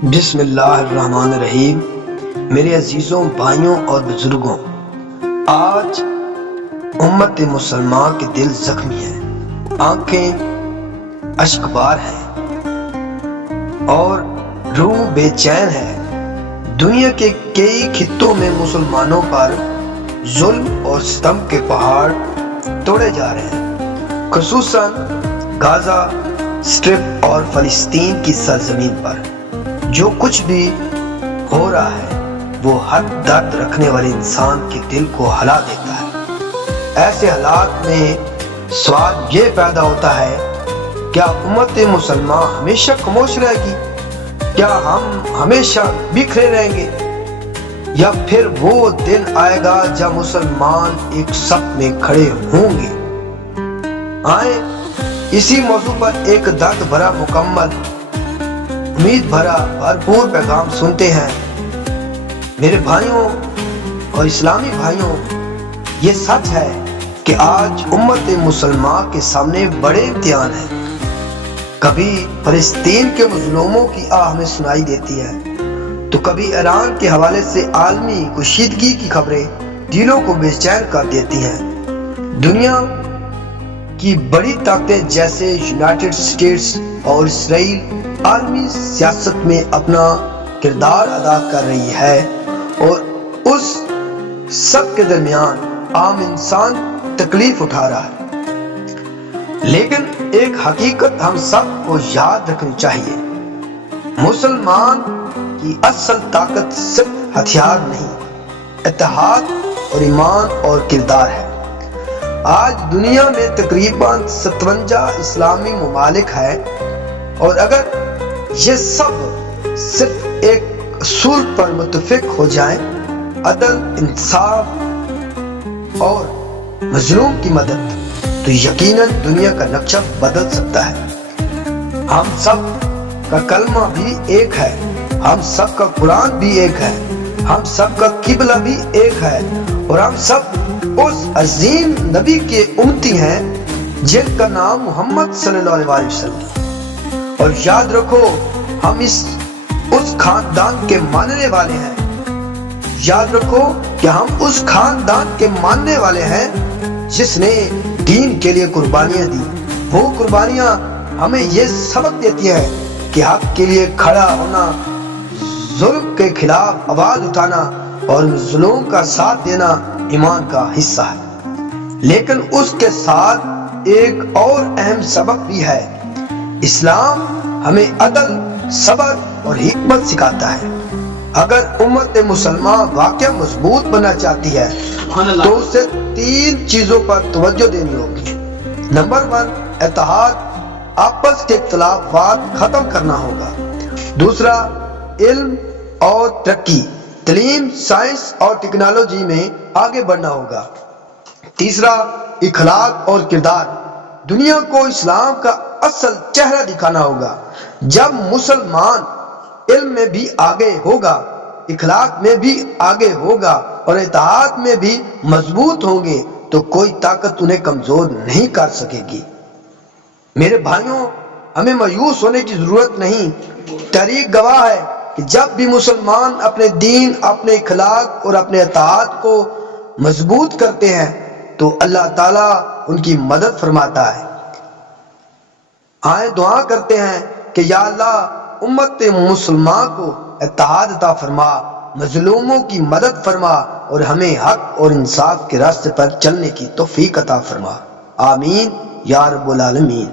بسم اللہ الرحمن الرحیم۔ میرے عزیزوں، بھائیوں اور بزرگوں، آج امت مسلمان کے دل زخمی ہیں، آنکھیں اشکبار ہیں اور روح بے چین ہے۔ دنیا کے کئی خطوں میں مسلمانوں پر ظلم اور ستم کے پہاڑ توڑے جا رہے ہیں، خصوصاً غزہ اسٹرپ اور فلسطین کی سرزمین پر۔ جو کچھ بھی ہو رہا ہے وہ ہر درد رکھنے والے انسان کے دل کو ہلا دیتا ہے۔ ایسے حالات میں سوال یہ پیدا ہوتا ہے، کیا امت مسلمان ہمیشہ خاموش رہے گی؟ کیا ہم ہمیشہ بکھرے رہیں گے؟ یا پھر وہ دن آئے گا جب مسلمان ایک صف میں کھڑے ہوں گے؟ آئیں اسی موضوع پر ایک درد بھرا، مکمل امید بھرا، بھرپور پیغام سنتے ہیں۔ میرے بھائیوں اور اسلامی بھائیوں، یہ سچ ہے کہ آج امت مسلمان کے سامنے بڑے امتحان ہیں۔ کبھی فلسطین کے مظلوموں کی آہ ہمیں سنائی دیتی ہے، تو کبھی ایران کے حوالے سے عالمی کشیدگی کی خبریں دلوں کو بے چین کر دیتی ہیں۔ دنیا کی بڑی طاقتیں جیسے یونائیٹڈ اسٹیٹس اور اسرائیل عالمی سیاست میں اپنا کردار ادا کر رہی ہے، اور اس سب کے درمیان عام انسان تکلیف اٹھا رہا ہے۔ لیکن ایک حقیقت ہم سب کو یاد رکھنی چاہیے، مسلمان کی اصل طاقت صرف ہتھیار نہیں، اتحاد اور ایمان اور کردار ہے۔ آج دنیا میں تقریباً 57 اسلامی ممالک ہیں، اور اگر یہ سب صرف ایک اصول پر متفق ہو جائیں، عدل، انصاف اور مظلوم کی مدد، تو یقیناً دنیا کا نقشہ بدل سکتا ہے۔ ہم سب کا کلمہ بھی ایک ہے، ہم سب کا قرآن بھی ایک ہے، ہم سب کا قبلہ بھی ایک ہے، اور ہم سب اس عظیم نبی کے امتی ہیں جن کا نام محمد صلی اللہ علیہ وسلم۔ اور یاد رکھو، ہم اس خاندان کے ماننے والے ہیں۔ یاد رکھو کہ ہم اس خاندان کے ماننے والے ہیں جس نے دین کے لیے قربانیاں دی۔ وہ قربانیاں ہمیں یہ سبق دیتی ہیں کہ حق کے لیے کھڑا ہونا، ظلم کے خلاف آواز اٹھانا اور مظلوم کا ساتھ دینا ایمان کا حصہ ہے۔ لیکن اس کے ساتھ ایک اور اہم سبق بھی ہے۔ اسلام ہمیں عدل، صبر اور حکمت سکھاتا ہے۔ اگر امت مسلمان واقعہ مضبوط بننا چاہتی ہے تو اسے 3 چیزوں پر توجہ دینی ہوگی۔ نمبر 1، اتحاد، آپس کے اختلافات ختم کرنا ہوگا۔ دوسرا، علم اور ترقی، تعلیم، سائنس اور ٹیکنالوجی میں آگے بڑھنا ہوگا۔ تیسرا، اخلاق اور کردار، دنیا کو اسلام کا اصل چہرہ دکھانا ہوگا۔ جب مسلمان علم میں بھی آگے ہوگا، اخلاق میں بھی آگے ہوگا اور اتحاد میں بھی مضبوط ہوں گے تو کوئی طاقت انہیں کمزور نہیں کر سکے گی۔ میرے بھائیوں، ہمیں مایوس ہونے کی ضرورت نہیں۔ تاریخ گواہ ہے کہ جب بھی مسلمان اپنے دین، اپنے اخلاق اور اپنے اتحاد کو مضبوط کرتے ہیں تو اللہ تعالیٰ ان کی مدد فرماتا ہے۔ آئیں دعا کرتے ہیں کہ یا اللہ، امت مسلمان کو اتحاد عطا فرما، مظلوموں کی مدد فرما اور ہمیں حق اور انصاف کے راستے پر چلنے کی توفیق عطا فرما۔ آمین یا رب العالمین۔